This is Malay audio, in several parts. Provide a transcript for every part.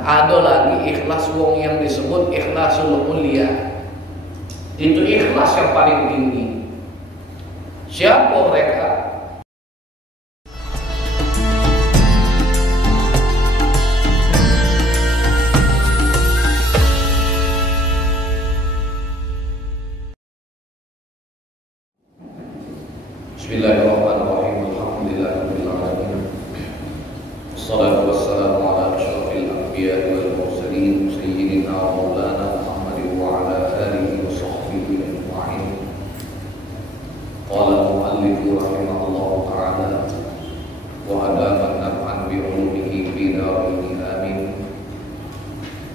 Ada lagi ikhlas wong yang disebut ikhlasul mulia. Itu ikhlas yang paling tinggi. Siapa mereka? Bismillahirrahmanirrahim. Alhamdulillahirabbil alamin. Wassalatu wassalamu ala asyrafil anbiya'i wal mursalin sayyidina wa maulana Muhammadin wa ala alihi wa sahbihi ajma'in. Qala al-muallif rahimahullahu ta'ala wa adaman naf'an bi 'ulumihi fi darin amin.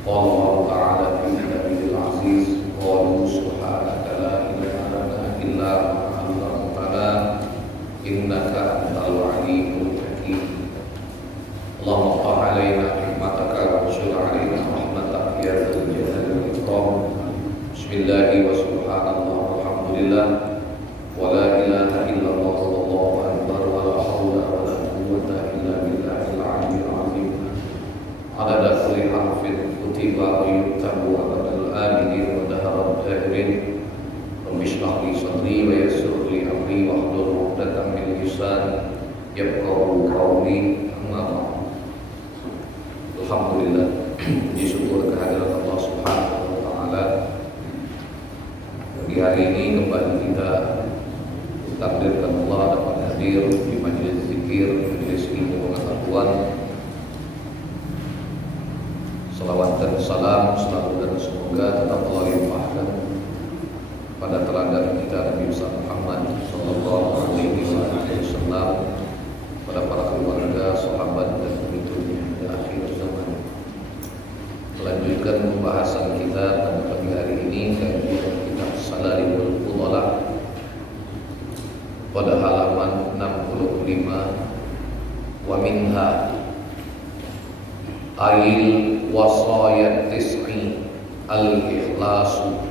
Qala Allah ta'ala fi kitabihil aziz wa subhanaka la ilaha illa anta innaka antal alimul hakim. Allahumma qah alaina hikmataka wa anshur alaina rahmataka ya dzal jalali wal ikram. Bismillah wa subhanallah walhamdulillah wa la ilaha illallah wallahu akbar wa la haula wa la quwwata illa billahil aliyyil azim. Adada kulli harfin kutiba wa yuktabu adadal aminin wa daharat dahirin. Rabbi shrah li sadri wa yassir li amri wa hlul 'uqdatam min lisani yafqahu qawli. Amma ba'd. Alhamdulillah, puji syukur kehadirat Allah Subhanahu wa taala. Pagi hari ini kembali kita ditakdirkan Allah dapat hadir di majelis zikir, majelis ilmu pengetahuan. Salawat dan salam selalu dan semoga tetap Allah limpahkan pada teladan kita Nabi Muhammad sallallahu alaihi wasallam, pada para keluarga, sahabat dan pengikutnya hingga akhir zaman. Melanjutkan pembahasan kita pada pagi hari ini kajian kitab Salarihul Fudhala pada halaman 65. Wa minha ayil wasayat tis'i al-ikhlasu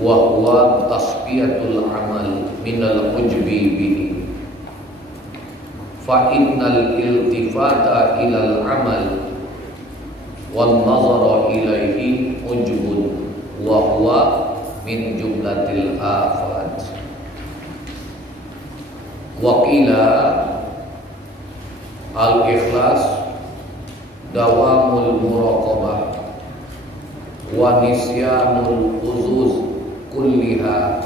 wa huwa tasfiyatul amal minal ujbi bihi fa innal iltifata ilal amal wan nazara ilaihi ujbun wa huwa min jumlatil afat. Wa qila al ikhlas dawamul muraqabah wa nisyanul uzuz kulliha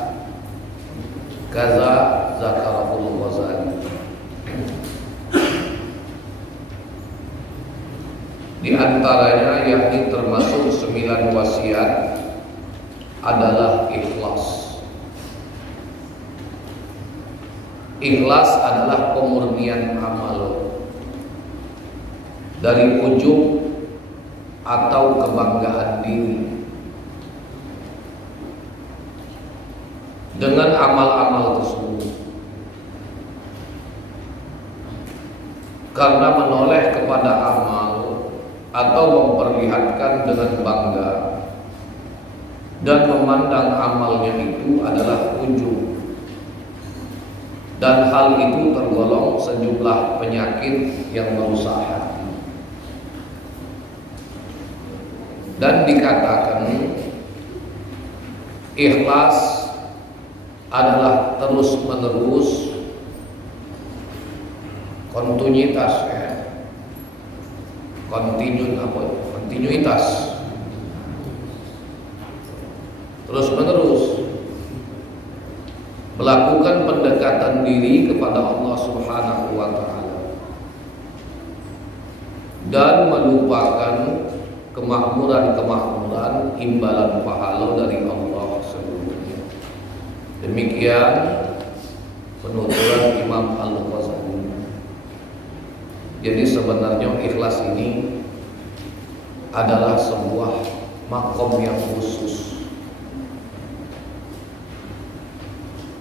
kaza zakarahul Ghazali. Di antaranya yakni termasuk 9 wasiat adalah ikhlas. Ikhlas adalah pemurnian amal dari ujub atau kebanggaan diri dengan amal-amal tersebut, karena menoleh kepada amal atau memperlihatkan dengan bangga dan memandang amalnya itu adalah ujub, dan hal itu tergolong sejumlah penyakit yang merusak hati. Dan dikatakan ikhlas adalah terus menerus, kontinuitas ya, kontinuitas, terus menerus melakukan pendekatan diri kepada Allah Subhanahu wa taala dan melupakan kemakmuran imbalan pahala dari Allah sebelumnya. Demikian penuturan Imam Al-Ghazali. Jadi sebenarnya ikhlas ini adalah sebuah makom yang khusus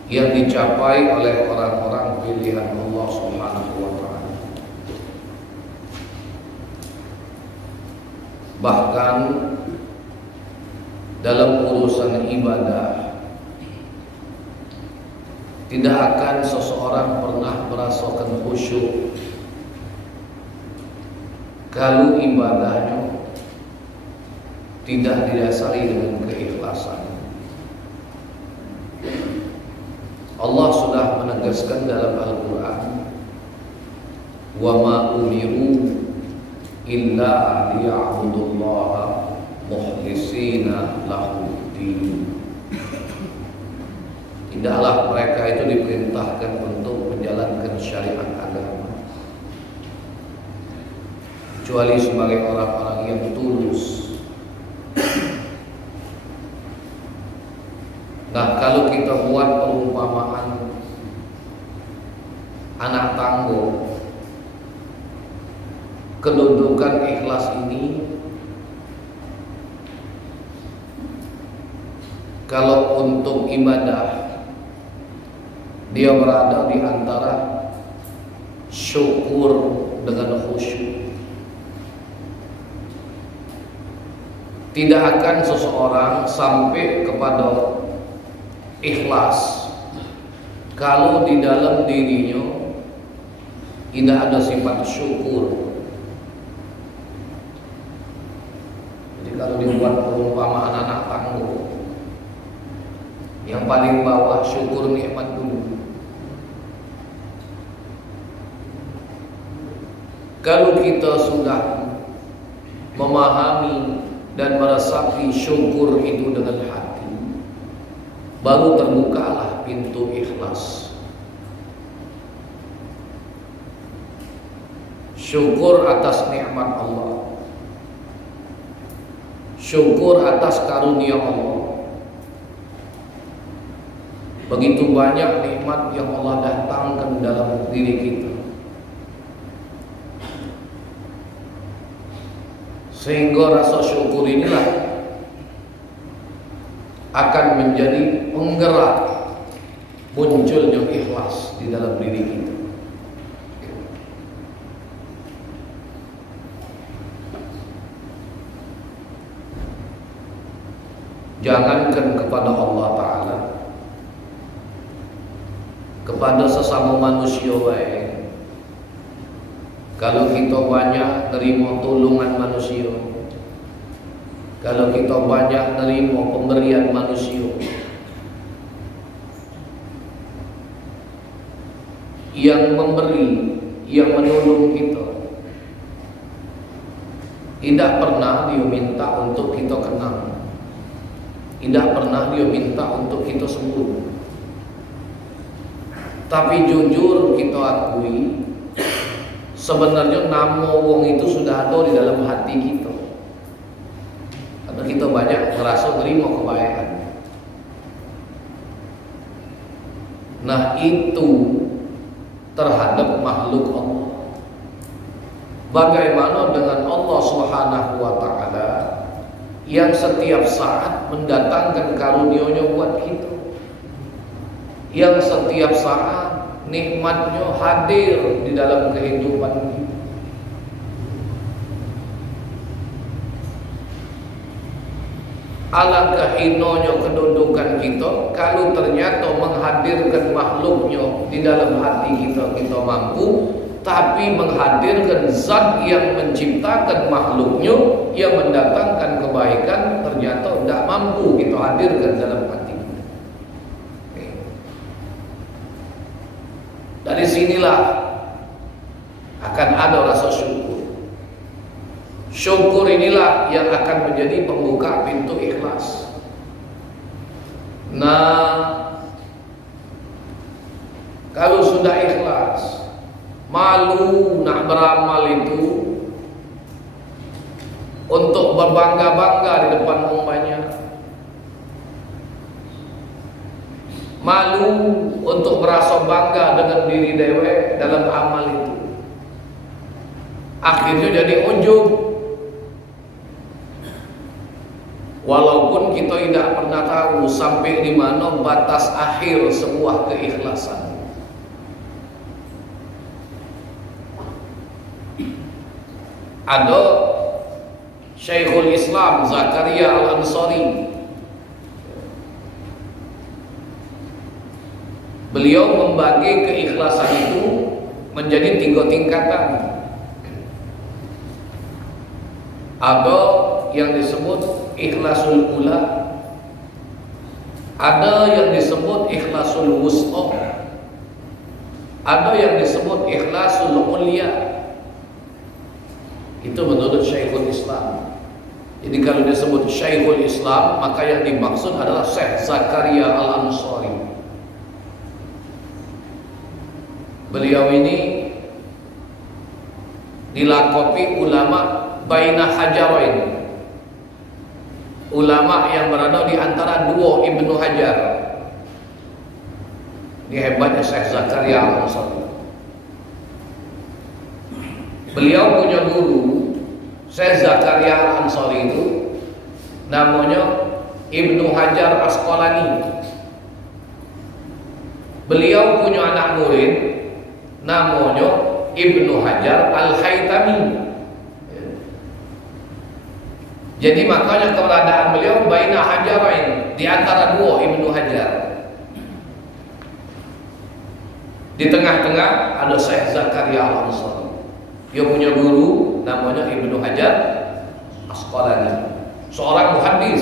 yang dicapai oleh orang-orang pilihan Allah Subhanahu wa taala. Bahkan dalam urusan ibadah tidak akan seseorang pernah merasakan khusyuk kalau ibadahnya tidak didasari dengan keikhlasan. Allah sudah menegaskan dalam Al-Quran, wa ma umiru illa liya'budullaha mukhlisina lahuddin. Tidaklah mereka itu diperintahkan untuk menjalankan syariat agama kecuali sebagai orang-orang yang tulus. Nah, kalau kita buat perumpamaan anak tangga, kedudukan ikhlas ini kalau untuk ibadah dia berada di antara syukur dengan khusyuk. Tidak akan seseorang sampai kepada ikhlas kalau di dalam dirinya tidak ada sifat syukur. Jadi kalau dibuat perumpamaan anak tangga, yang paling bawah syukur nikmat dulu. Kalau kita sudah memahami dan meresapi syukur itu dengan hati, baru terbukalah pintu ikhlas. Syukur atas nikmat Allah, syukur atas karunia Allah. Begitu banyak nikmat yang Allah datangkan dalam diri kita, sehingga rasa syukur inilah akan menjadi penggerak munculnya ikhlas di dalam diri kita. Jangankan kepada Allah Ta'ala, kepada sesama manusia baik. Kalau kita banyak terima tolongan manusia, kalau kita banyak terima pemberian manusia, yang memberi, yang menolong kita, tidak pernah dia minta untuk kita kenal, tidak pernah dia minta untuk kita sembuh. Tapi jujur kita akui, sebenarnya nama wong itu sudah ada di dalam hati kita. Karena kita banyak merasa terima kebaikan. Nah, itu terhadap makhluk Allah. Bagaimana dengan Allah Subhanahu wa Ta'ala yang setiap saat mendatangkan karunia-Nya buat kita, yang setiap saat nikmatnya hadir di dalam kehidupan kita. Alangkah hinanya kedudukan kita kalau ternyata menghadirkan makhluknya di dalam hati kita, kita mampu, tapi menghadirkan zat yang menciptakan makhluknya, yang mendatangkan kebaikan, ternyata tidak mampu kita hadirkan dalam hati. Dari sinilah akan ada rasa syukur. Syukur inilah yang akan menjadi pembuka pintu ikhlas. Nah, kalau sudah ikhlas, malu nak beramal itu untuk berbangga-bangga di depan orang banyak, malu untuk merasa bangga dengan diri dewe dalam amal itu, akhirnya jadi ujub. Walaupun kita tidak pernah tahu sampai di mana batas akhir sebuah keikhlasan. Ada Syekhul Islam Zakaria Al-Ansari, beliau membagi keikhlasan itu menjadi 3 tingkatan. Ada yang disebut ikhlasul ula, ada yang disebut ikhlasul wusta, ada yang disebut ikhlasul ulya. Itu menurut Syekhul Islam. Jadi kalau disebut Syekhul Islam, maka yang dimaksud adalah Syekh Zakaria Al-Ansari. Beliau ini dilakopi ulama baina hajarain, ulama yang berada di antara dua Ibnu Hajar. Ini hebatnya Syekh Zakaria Al-Ansari. Beliau punya guru Syekh Zakaria Al-Ansari itu namanya Ibnu Hajar Asqalani. Beliau punya anak murid namanya Ibnu Hajar Al-Haytami. Jadi makanya keberadaan beliau baina hajarain, di antara dua Ibnu Hajar. Di tengah-tengah ada Syekh Zakaria Al-Ansari. Dia punya guru namanya Ibnu Hajar Asqalani, seorang muhaddis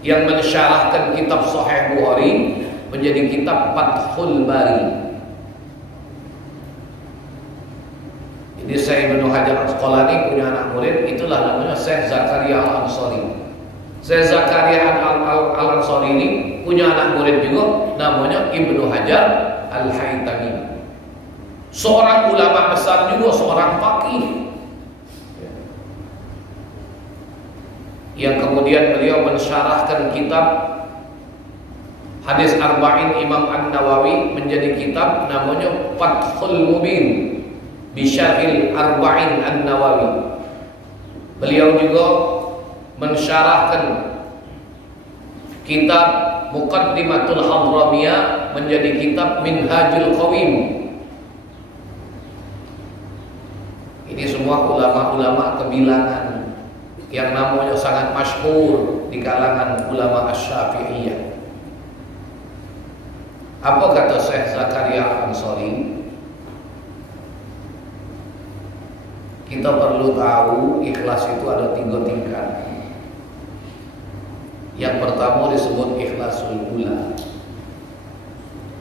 yang mensyarahkan kitab Sahih Bukhari menjadi kitab Fathul Bari. Jadi Syekh Ibnu Hajar Asqalani punya anak murid, itulah namanya Syekh Zakaria Al-Ansari. Syekh Zakaria Al-Ansari ini punya anak murid juga namanya Ibnu Hajar Al-Haytami. Seorang ulama besar juga, seorang faqih. Yang kemudian beliau mensyarahkan kitab Hadis Arba'in Imam An-Nawawi menjadi kitab namanya Fathul Mubin Bisyarhil Arba'in An-Nawawi. Beliau juga mensyarahkan kitab Muqaddimatul Hadramiyah menjadi kitab Minhajul Qawim. Ini semua ulama-ulama kebilangan yang namanya sangat masyhur di kalangan ulama Asy-Syafi'iyah. Apa kata Syekh Zakaria Al-Ansari? Kita perlu tahu ikhlas itu ada 3 tingkat. Yang pertama disebut ikhlasul ula.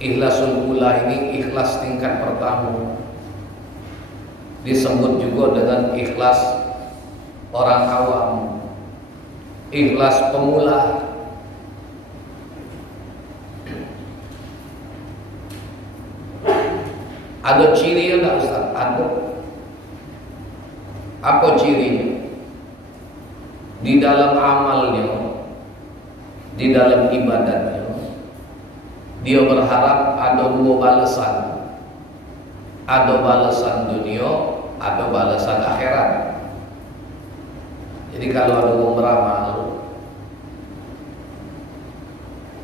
Ikhlasul ula ini ikhlas tingkat pertama. Disebut juga dengan ikhlas orang awam, ikhlas pemula. Ada ciri enggak Ustaz? Ada. Apa cirinya? Di dalam amalnya, di dalam ibadatnya, dia berharap ada 2 balasan. Ada balasan dunia, ada balasan akhirat. Jadi kalau ada orang beramal,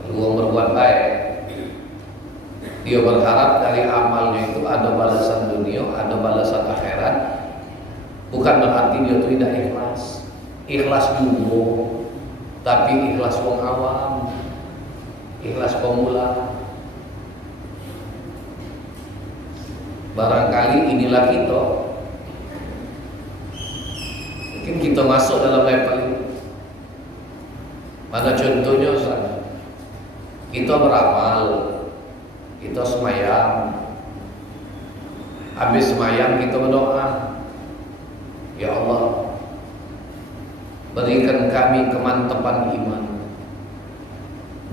kalau orang berbuat baik, dia berharap dari amalnya itu ada balasan dunia, ada balasan akhirat. Bukan berarti dia tidak ikhlas. Ikhlas juga, tapi ikhlas wong awam, ikhlas pemula. Barangkali inilah kita. Mungkin kita masuk dalam level ini. Mana contohnya Ustaz? Kita beramal, kita semayang. Habis semayang kita berdoa, ya Allah, berikan kami kemantapan iman,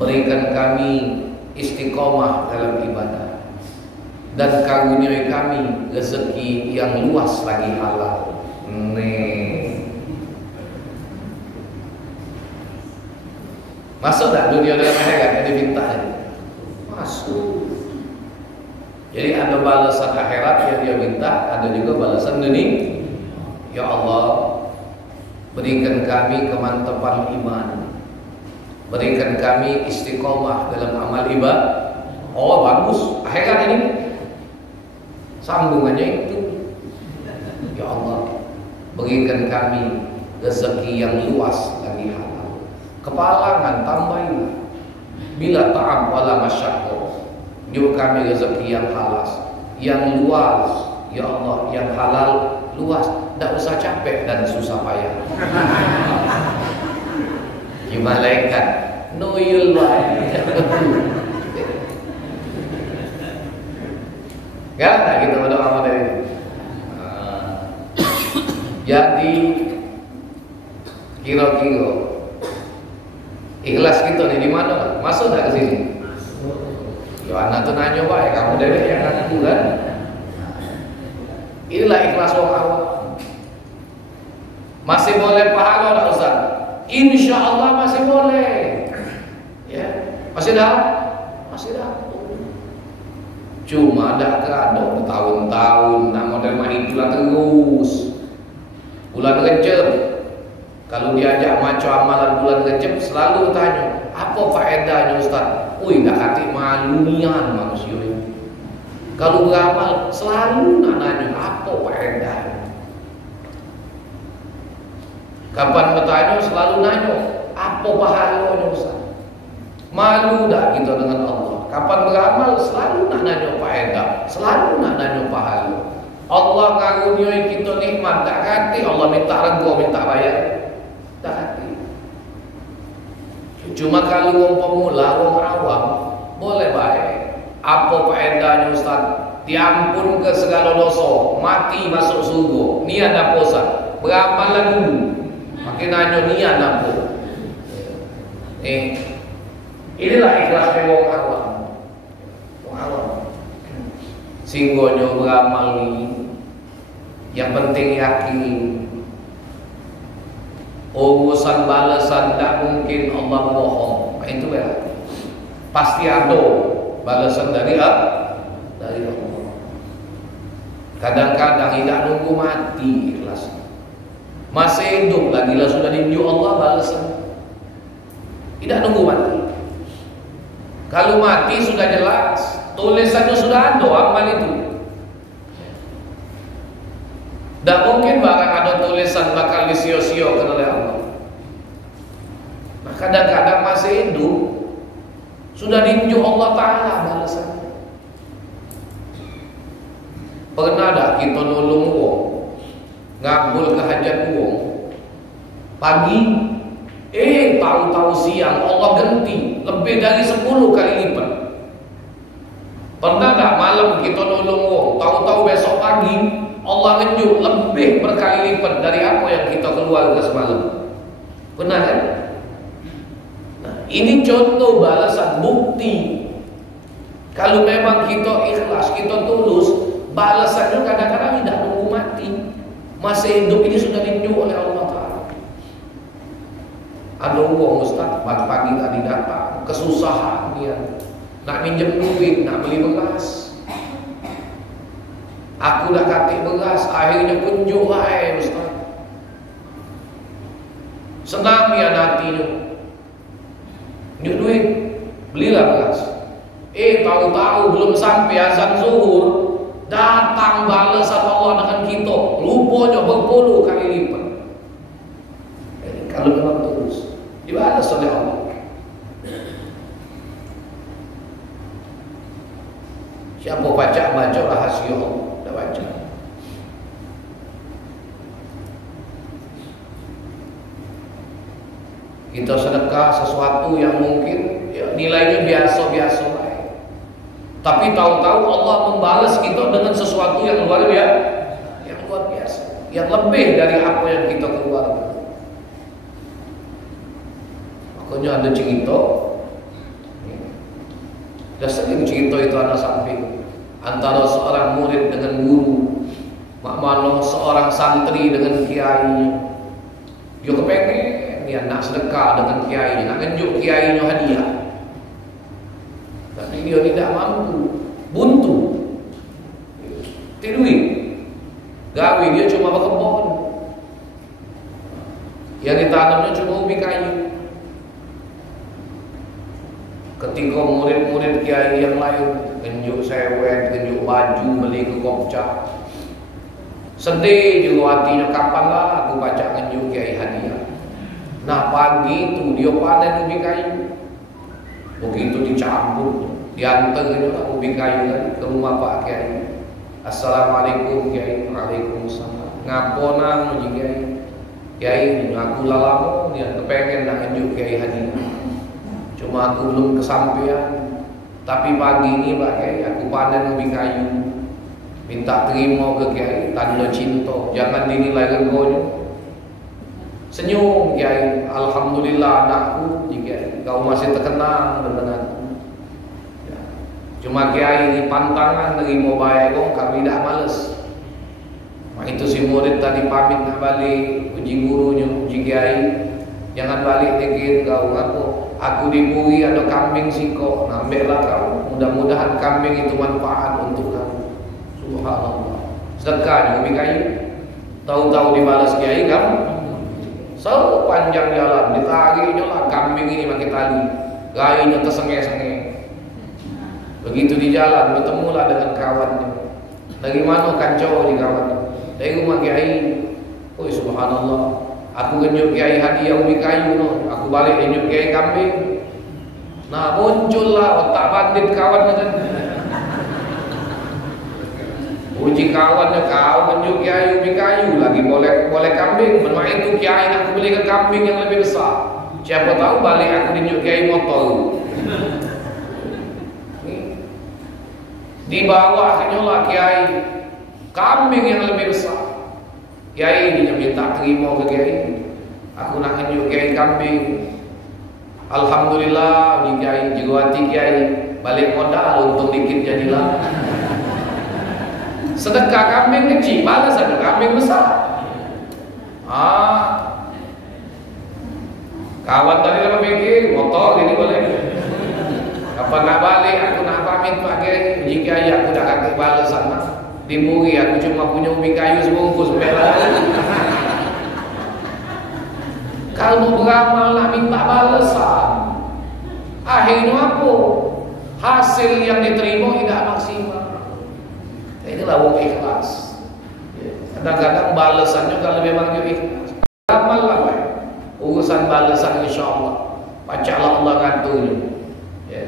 berikan kami istiqomah dalam ibadah, dan karuniai kami rezeki yang luas lagi halal. Masuk tak dunia dalam akhirat yang diminta? Masuk. Jadi ada balasan akhirat yang dia minta, ada juga balasan dunia. Ya Allah, berikan kami kemantapan iman, berikan kami istiqomah dalam amal ibadah. Oh bagus, akhirat ini sambungannya itu. Ya Allah, berikan kami rezeki yang luas lagi halal. Kepalangan tambahilah. Bila ta'am wala masyaqqah, jauh kami rezeki yang halal, yang luas. Ya Allah, yang halal luas. tidak usah capek dan susah payah. Ya malaikat, nuyul kan tak kita berdoa model ini. Jadi kira-kira ikhlas kita ni di mana? Masuk tak ke sini? Ya anak tu nanya baik, kamu dari yang ngaku kan? Inilah ikhlas orang awam. Masih boleh pahala tak Ustaz? Insya Allah masih boleh. Ya, masih dah? Masih dah. Cuma dah ada bertahun-tahun nak model main itulah terus. Bulan Rejab, kalau diajak macam amalan bulan Rejab selalu tanya, apa faedahnya Ustaz? Ui, dah kata malu nian manusia ini. Kalau beramal selalu nak nanya apa faedahnya. Kapan bertanya selalu nanya apa pahalanya Ustaz? Malu dah kita dengan Allah. Kapan beramal selalu nak nanya faedah, selalu nak nanya pahala. Allah karuniai kita nikmat, tak hati Allah minta rego, minta bayar, tak hati. Cuma kalau orang pemula, orang awam boleh baik. Apa faedahnya Ustaz? Diampun ke segala dosa, mati masuk surga. Niat apa Ustaz? Beramalan dulu. Makin nanya niat apa? Inilah ikhlas orang awam. Singgonya beramal ini, yang penting yakin urusan balasan tak mungkin Allah bohong. Itu ya, pasti ada balasan dari Allah. Kadang-kadang tidak nunggu mati ikhlas, masih hidup lagi lah sudah diunjuk Allah balasan, tidak nunggu mati. Kalau mati sudah jelas, tulisannya sudah ada amal itu. Tak mungkin bahkan ada tulisan bakal disio-siokan oleh Allah. Nah, kadang-kadang masih hidup sudah diunjuk Allah Ta'ala balasannya. Pernah tak kita nolong orang, ngabul ke hajat orang, pagi tahu-tahu siang Allah ganti lebih dari 10 kali lipat. Pernah tak malam kita nolong orang, tahu-tahu besok pagi Allah ngejuk lebih berkali lipat dari apa yang kita keluarkan semalam. Pernah kan? Nah, ini contoh balasan, bukti. Kalau memang kita ikhlas, kita tulus, balasannya kadang-kadang tidak nunggu mati. Masih hidup ini sudah diunjuk oleh Allah Ta'ala. Ada uang Ustaz, pagi tadi datang, kesusahan dia, nak minjem duit, nak beli beras. Aku dah katik beras, akhirnya kunjuk lah Ustaz. Senang dia hatinya, nyuk duit, belilah beras. Tahu-tahu belum sampai azan zuhur, datang balasan Allah dengan kita, rupanya berpuluh kali lipat. Kalau memang terus dibalas oleh Allah. Siapa baca rahasia Allah, dah baca. Kita sedekah sesuatu yang mungkin nilainya biasa-biasa, tapi tahu-tahu Allah membalas kita dengan sesuatu yang luar biasa, yang lebih dari apa yang kita keluarkan. Makanya ada cerita, dah sering cerita itu anak samping, antara seorang murid dengan guru, makmano seorang santri dengan kiainya. Dia kepengen dia nak sedekah dengan kiainya, nak nunjuk kiainya hadiah, tapi dia tidak mampu, buntu, tidak duit, gawe dia cuma berkebun, yang ditanamnya cuma ubi kayu. Ketika murid-murid kiai yang lain nunjuk sewet, nunjuk baju, beli ke kopca, sedih juga hatinya, kapanlah aku baca nunjuk kiai hadiah. Nah pagi itu dia panen ubi kayu, begitu dicampur, diantar ubi kayu tadi ke rumah Pak Kiai. Assalamualaikum Kiai. Waalaikumsalam. ngapo nang uji kiai aku lalamu yang kepengen nak tunjuk kiai hadiah, cuma aku belum kesampaian. Tapi pagi ini Pak Kiai aku panen ubi kayu, minta terima ke kiai tanda cinta, jangan dinilai regonya. Senyum kiai, alhamdulillah anakku kiai, kau masih terkenang dengan ya. Cuma kiai ini pantangan nerima bayar kau, kami tidak males. Nah, itu si murid tadi pamit nak balik, uji gurunya, uji kiai, jangan balik dikit kau ngaku. Aku dibui ada kambing siko, nah ambillah kau. Mudah-mudahan kambing itu manfaat untuk kamu. Subhanallah. Sedekah ubi kayu, tahu-tahu dibalas kiai kamu. Sepanjang jalan ditariknya lah kambing ini pakai tali, gayanya tersengeh-sengeh. Begitu di jalan bertemulah dengan kawannya. Dari mana kancau di kawan? Dari rumah kiai. Oh subhanallah. Aku genjuk kiai hadiah ubi kayu no. Aku balik genjuk kiai kambing. Nah muncullah otak bandit kawan kan. Uji kawannya kau genjuk kiai ubi kayu lagi boleh kambing. Memang itu kiai aku belikan kambing yang lebih besar. Siapa tahu balik aku genjuk kiai motor. Di bawah kenyola kiai kambing yang lebih besar. Kiai ini minta terima ke kiai. Aku nak tunjuk kiai kambing. Alhamdulillah di kiai jiwati kiai balik modal untuk dikit jadilah. Sedekah kambing kecil balas ada kambing besar. Kawan tadi lama mikir motor ini boleh. Kapan nak balik aku nak pamit Pak Kiai. Jika aku dah kata balas sama. Diburi aku cuma punya ubi kayu sebungkus pelan. Kalau beramal nak minta balasan, akhirnya apa? Hasil yang diterima tidak maksimal. Itulah wong ikhlas. Kadang-kadang balasannya kalau memang dia ikhlas. Amal lah, urusan balasan insyaallah. Bacalah Allah ngaturnya. Ya.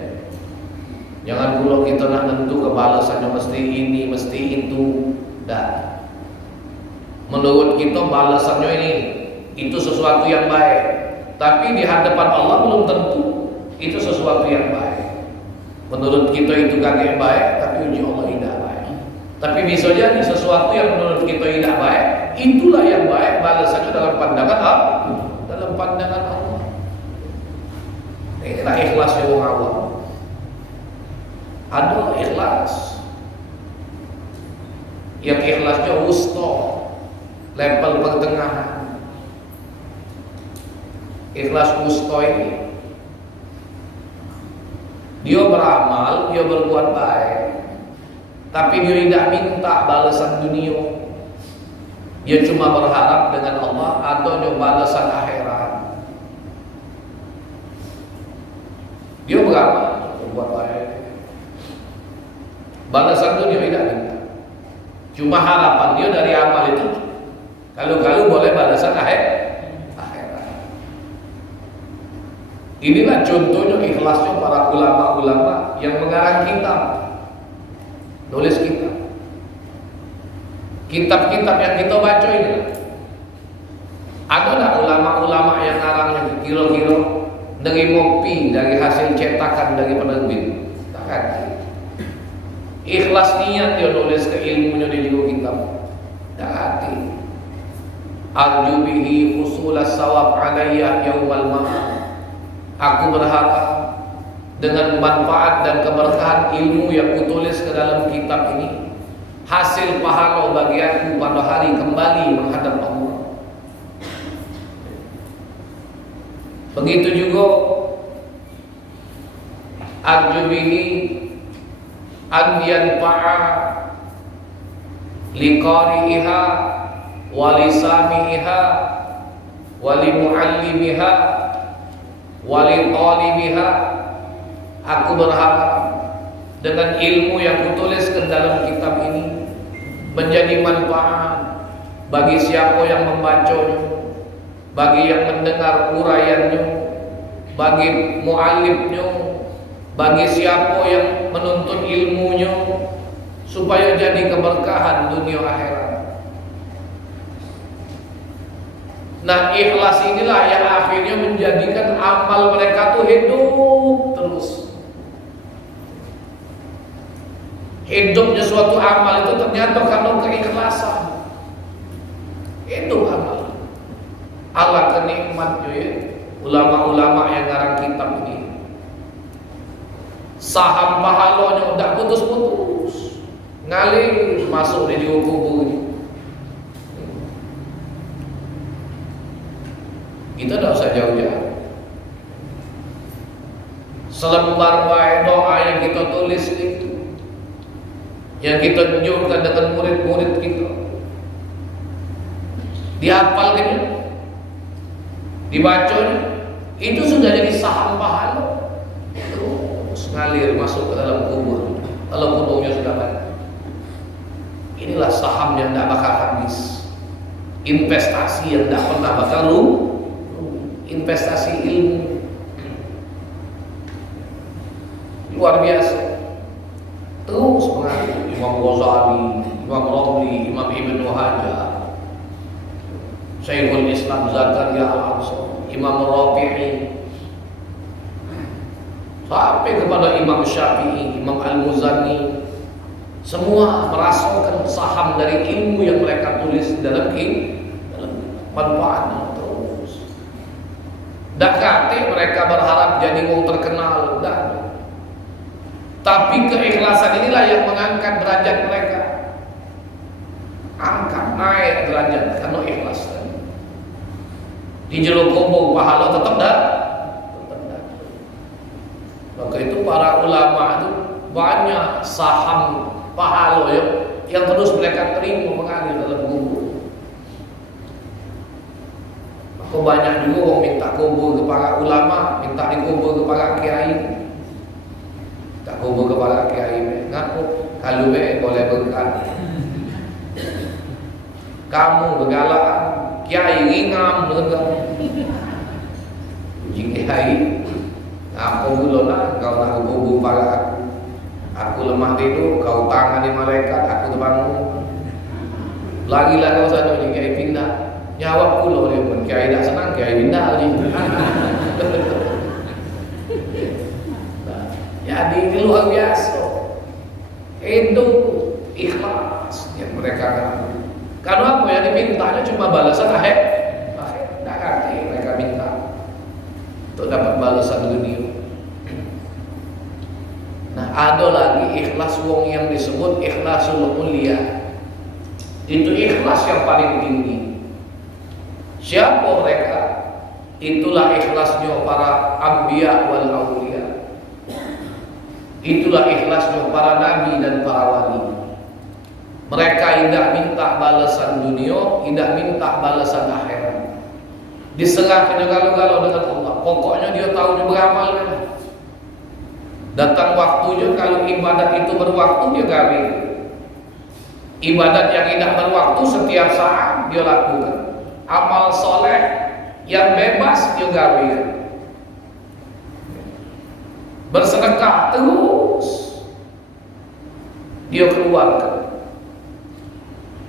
Jangan pula kita nak tentu kebalasannya mesti ini, mesti itu. Dan menurut kita balasannya ini itu sesuatu yang baik. Tapi di hadapan Allah belum tentu itu sesuatu yang baik. Menurut kita itu kagak baik, tapi uji Allah tidak baik. Tapi bisa jadi sesuatu yang menurut kita tidak baik, itulah yang baik balasannya dalam pandangan Allah. Dalam pandangan Allah. Inilah ikhlasnya orang awam. Ada ikhlas yang ikhlasnya wusta, level pertengahan. Ikhlas wusta ini dia beramal, dia berbuat baik, tapi dia tidak minta balasan dunia. Dia cuma berharap dengan Allah atau balasan akhirat. Dia beramal, berbuat baik, balasan itu dia tidak minta. Cuma harapan dia dari amal itu kalau boleh balasan akhirat. Inilah contohnya ikhlasnya para ulama-ulama yang mengarang kitab, nulis kitab-kitab yang kita baca ini. Ada tak ulama-ulama yang ngarangnya kira-kira dari ngopi dari hasil cetakan dari penerbit? Tak ada. Ikhlas niat dia nulis ke ilmunya di judul kitab. Tak hati. Arju bihi husulas sawab alayya yaumal ma'ad. Aku berharap dengan manfaat dan keberkahan ilmu yang kutulis ke dalam kitab ini, hasil pahala bagi aku pada hari kembali menghadap Allah. Begitu juga arju bihi an yanfa'a liqari'iha wa lisamiha wa limuallimiha wa litalibiha. Aku berharap dengan ilmu yang kutulis ke dalam kitab ini menjadi manfaat bagi siapa yang membacanya, bagi yang mendengar uraiannya, bagi muallimnya, bagi siapa yang menuntut ilmunya, supaya jadi keberkahan dunia akhirat. Nah, ikhlas inilah yang akhirnya menjadikan amal mereka tuh hidup terus. Hidupnya suatu amal itu ternyata karena keikhlasan. Itu amal. Allah kenikmatnya ya. Ulama-ulama yang ngarang kitab ini. Saham pahalanya udah putus-putus. Ngalir masuk di kubur ini. Kita tidak usah jauh-jauh. Selembar baik doa yang kita tulis itu, yang kita tunjukkan dengan murid-murid kita, dihafalkan, dibacanya, itu sudah jadi saham pahala. Terus ngalir masuk ke dalam kubur. Kalau kuburnya sudah banyak. Inilah saham yang tidak bakal habis. Investasi yang tidak pernah bakal investasi ilmu luar biasa. Terus mengalir Imam Ghazali, Imam Romli, Imam Ibnu Hajar, Syekhul Islam Zakaria Al-Ansari, Imam Rafi'i, sampai kepada Imam Syafi'i, Imam Al-Muzani. Semua merasakan saham dari ilmu yang mereka tulis dalam manfaatnya. Dak kate mereka berharap jadi wong terkenal, dan tapi keikhlasan inilah yang mengangkat derajat mereka. Angkat naik derajat karena ikhlas. Di jero kubur pahala tetap dah. Maka itu para ulama itu banyak saham pahala yang terus mereka terima mengalir dalam kubur. Kok banyak juga orang minta kubur ke para ulama, minta dikubur ke para kiai. Tak kubur ke para kiai. Ngaku kalau boleh berkat. Kamu bergalak, kiai ringam dengan kamu. Jika kiai, apa dulu lah kau nak kubur para aku. Aku lemah tidur, kau tangani malaikat, aku terbangun. Lagi-lagi kau sana jika pindah. Jawab pulau dia pun, kiai tak senang, kiai pindah lagi. Jadi ini luar biasa. Itu ikhlas yang mereka lakukan. Karena apa yang dimintanya cuma balasan akhir. Tak ngerti mereka minta untuk dapat balasan dunia. Nah, ada lagi ikhlas wong yang disebut ikhlasul mulia. Itu ikhlas yang paling tinggi. Siapa mereka? Itulah ikhlasnya para anbiya wal auliya. Itulah ikhlasnya para nabi dan para wali. Mereka tidak minta balasan dunia, tidak minta balasan akhirat. Diserahkan galau-galau dengan Allah. Pokoknya dia tahu dia beramal. Datang waktunya, kalau ibadat itu berwaktu dia gawe. Ibadat yang tidak berwaktu setiap saat dia lakukan. Amal soleh yang bebas dia gawe. Bersedekah terus dia keluarkan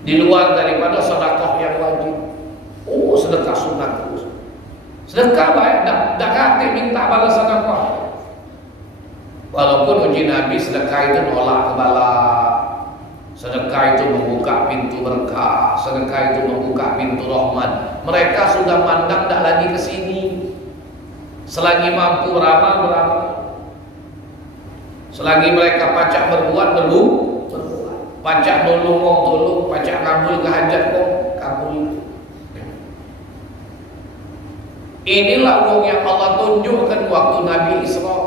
di luar daripada sedekah yang wajib. Oh, sedekah sunat terus. Sedekah baik, tak kate minta balasan apa. Walaupun uji Nabi sedekah itu nolak kebala. Sedekah itu membuka pintu berkah, sedekah itu membuka pintu rahmat. Mereka sudah mandang tak lagi ke sini. Selagi mampu beramal, beramal. Selagi mereka pacak berbuat, berbuat. Pacak nolong, tolong. Pacak kabul ke hajat, kabul. Inilah wong yang Allah tunjukkan waktu Nabi Isra.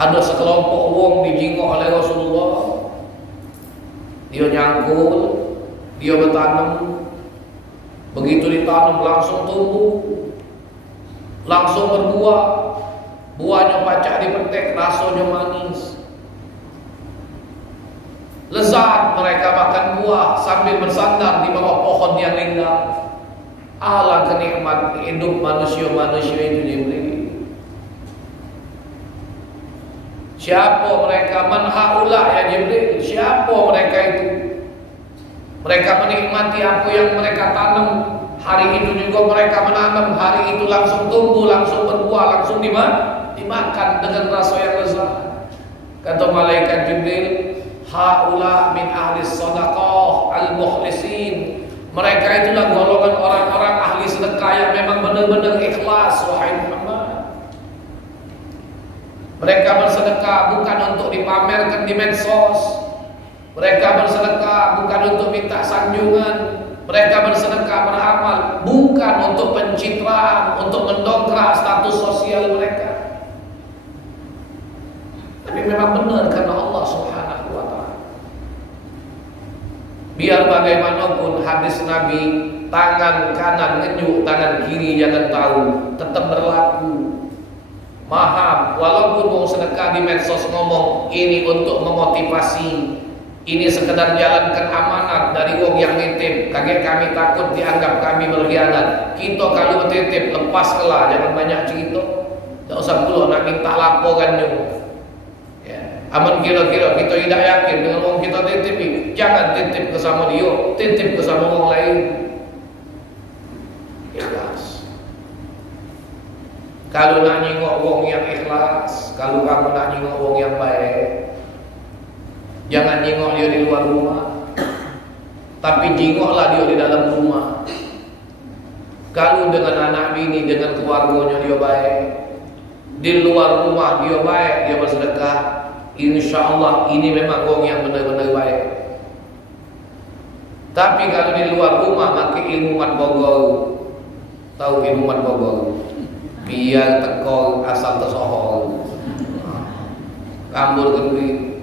Ada sekelompok wong dijingok oleh Rasulullah. Dia nyangkul, dia bertanam. Begitu ditanam langsung tumbuh, langsung berbuah. Buahnya pacak dipetik, rasanya manis. Lezat mereka makan buah sambil bersandar di bawah pohon yang indah. Allah kenikmat hidup manusia-manusia itu diberi. Siapa mereka? Man haula ya Jibril? Siapa mereka itu? Mereka menikmati apa yang mereka tanam. Hari itu juga mereka menanam, hari itu langsung tumbuh, langsung berbuah, langsung dimakan dengan rasa yang lezat. Kata malaikat Jibril, haula min ahli sadaqah al-mukhlisin. Mereka itulah golongan orang-orang ahli sedekah yang memang benar-benar ikhlas, wahai Muhammad. Mereka bersedekah bukan untuk dipamerkan di medsos. Mereka bersedekah bukan untuk minta sanjungan. Mereka bersedekah beramal bukan untuk pencitraan, untuk mendongkrak status sosial mereka. Tapi memang benar karena Allah Subhanahu wa taala. Biar bagaimanapun hadis Nabi, tangan kanan ngejuk, tangan kiri jangan tahu, tetap berlaku. Maham, walaupun mau sedekah di medsos ngomong ini untuk memotivasi, ini sekedar jalankan amanat dari wong yang nitip. Kaget kami takut dianggap kami berkhianat. Kita kalau titip lepas kelah, jangan banyak cerita. Tak usah pula nak minta laporan nyu. Ya. Aman kira-kira kita tidak yakin dengan wong kita titip, jangan titip ke sama dia, titip ke sama wong lain. Ikhlas. Kalau nak nyingok wong yang ikhlas, kalau kamu nak nyingok wong yang baik, jangan jengok dia di luar rumah, tapi jengoklah dia di dalam rumah. Kalau dengan anak bini, dengan keluarganya dia baik, di luar rumah dia baik, dia bersedekah, insya Allah ini memang orang yang benar-benar baik. Tapi kalau di luar rumah makin ilmuwan Bogor, tahu ilmuwan Bogor, biar tekor asal tersohor, kambur kedui,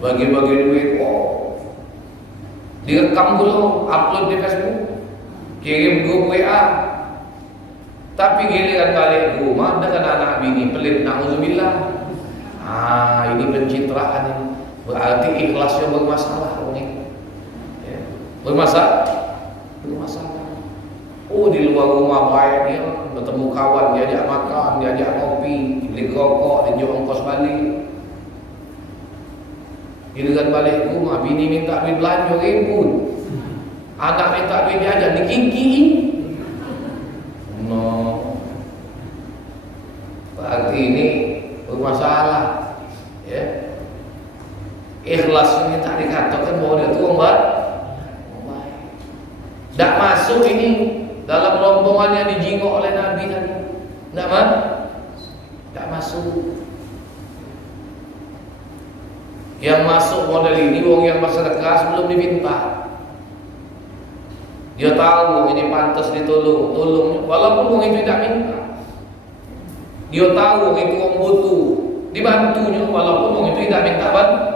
bagi-bagi duit, direkam dulu, upload di Facebook, kirim grup WA. Tapi giliran balik rumah dengan anak bini pelit, na'udzubillah. Ini pencitraan ini. Berarti ikhlasnya bermasalah ini. Ya. Bermasalah. Di luar rumah baik dia, bertemu kawan, diajak makan, diajak kopi, beli rokok, diajak ongkos balik. Giliran balik rumah, bini minta duit belanja ribut, anak minta duit jajan dikiki. No, berarti ini bermasalah. Ya, ikhlas ini tak dikatakan bahwa dia tuh baik. Tak masuk ini dalam rombongan yang dijingok oleh Nabi tadi. Tak masuk. Yang masuk model ini wong yang bersedekah sebelum diminta. Dia tahu ini pantas ditolong, tolong walaupun wong itu tidak minta. Dia tahu wong itu wong butuh, dibantunya walaupun wong itu tidak minta bantuan.